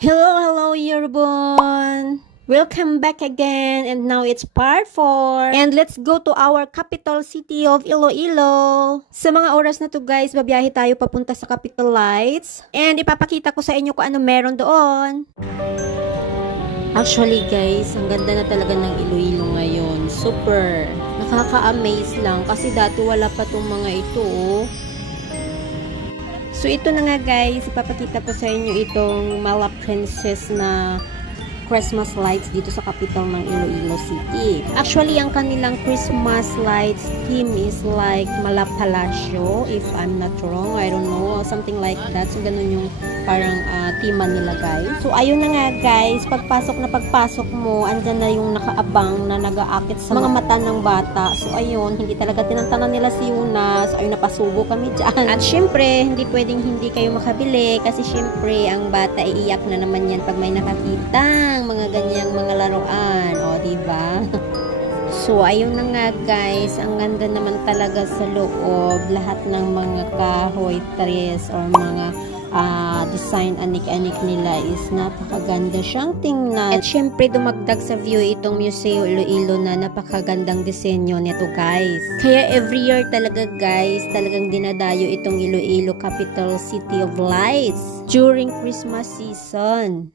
Hello, Yerbon! Welcome back again, and now it's part 4. And let's go to our capital city of Iloilo. Sa mga oras na to guys, babiyahe tayo papunta sa Capital Lights. And ipapakita ko sa inyo kung ano meron doon. Actually guys, ang ganda na talaga ng Iloilo ngayon. Super! Nakaka-amaze lang kasi dati wala pa tong mga ito oh. So, ito na nga guys, ipapakita ko sa inyo itong Mala Princess na Christmas lights dito sa capital ng Iloilo City. Actually, ang kanilang Christmas lights theme is like Mala Palacio, if I'm not wrong. I don't know, something like that. So, ganun yung parang tema nila guys. So, ayun na nga guys, pagpasok mo, andyan na yung nakaabang na nag-aakit sa mga mata ng bata. So, ayun, hindi talaga tinantanan nila si Yuna. So, ayun, napasubo kami dyan. At syempre, hindi pwedeng hindi kayo makabili kasi syempre, ang bata iiyak na naman yan pag may nakakita mga ganyang mga laruan. O, diba? So, ayun na nga guys, ang ganda naman talaga sa loob. Lahat ng mga kahoy trees or mga design anik-anik nila is napakaganda siyang tingnan. At syempre, dumagdag sa view itong Museo Iloilo na napakagandang disenyo nito guys. Kaya every year talaga guys, talagang dinadayo itong Iloilo Capital City of Lights during Christmas season.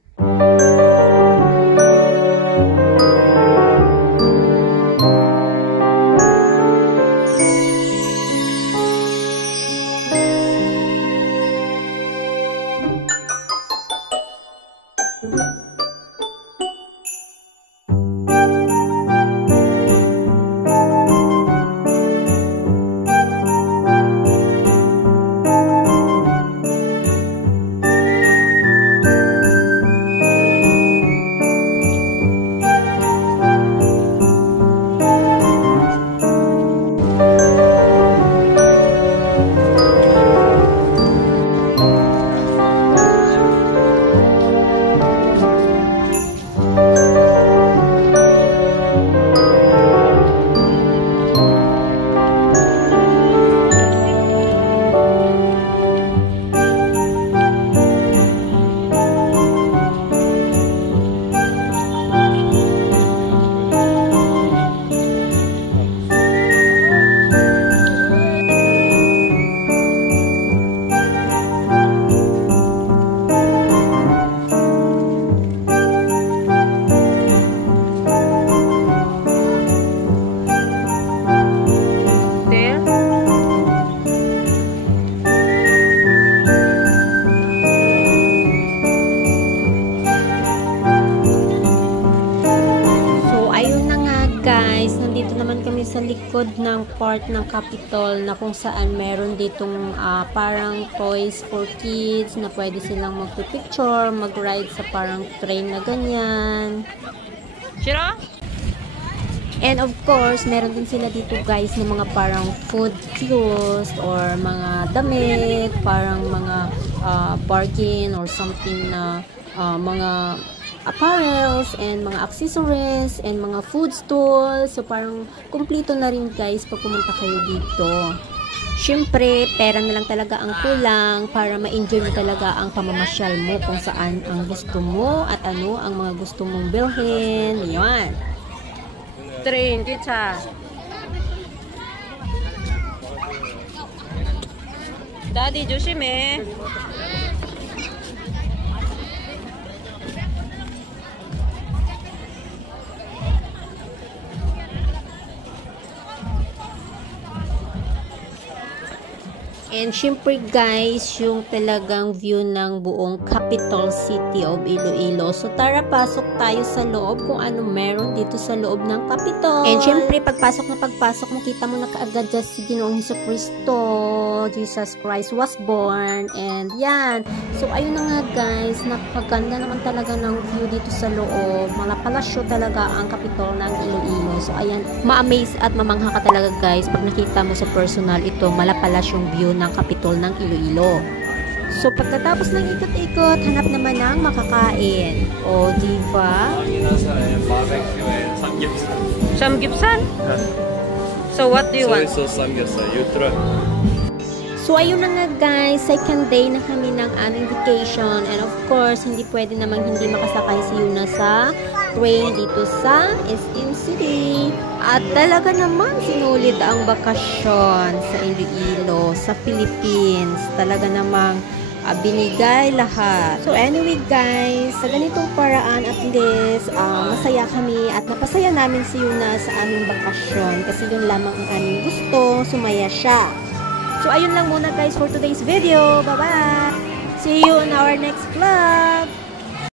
Sa likod ng part ng Capitol na kung saan meron ditong parang toys for kids na pwede silang magpipicture, mag-ride sa parang train na ganyan. Sure? And of course, meron din sila dito guys ng mga parang food kiosk or mga damit, parang mga bargain or something na mga apparels and mga accessories and mga food stalls. So parang kumplito na rin guys pag pumunta kayo dito. Syempre, pera na lang talaga ang kulang para ma-enjoy mo talaga ang pamamasyal mo kung saan ang gusto mo at ano ang mga gusto mong bilhin. Yan. Train, kita. Daddy, 조심해. And syempre guys, yung talagang view ng buong capital city of Iloilo. So tara, pasok tayo sa loob kung ano meron dito sa loob ng Capitol. And syempre, pagpasok mo, kita mo na kaagad dyan si Ginoong Jesucristo. Jesus Christ was born. And yan. So ayun na nga guys, napakaganda naman talaga ng view dito sa loob. Mga palasyo talaga ang Capitol ng Iloilo. So ayan, ma-amaze at mamangha ka talaga guys pag nakita mo sa personal ito, malapalasyong view ng Capitol ng Iloilo. So, pagkatapos ng ikot-ikot, hanap naman ng makakain. O, diba? Barbecue and samgyeopsal. Samgyeopsal? So, what do you want? Soy sauce samgyeopsal. You try. So, ayun na nga guys, second day na kami ng aming vacation. And of course, hindi pwede namang hindi makasakay si Yuna sa train dito sa SM City. At talaga naman sinulit ang bakasyon sa Iloilo, sa Philippines. Talaga namang binigay lahat. So anyway guys, sa ganitong paraan at least masaya kami at napasaya namin si Yuna sa aming bakasyon kasi yun lamang ang aming gusto, sumaya siya. So ayun lang muna guys for today's video. Bye bye! See you in our next vlog!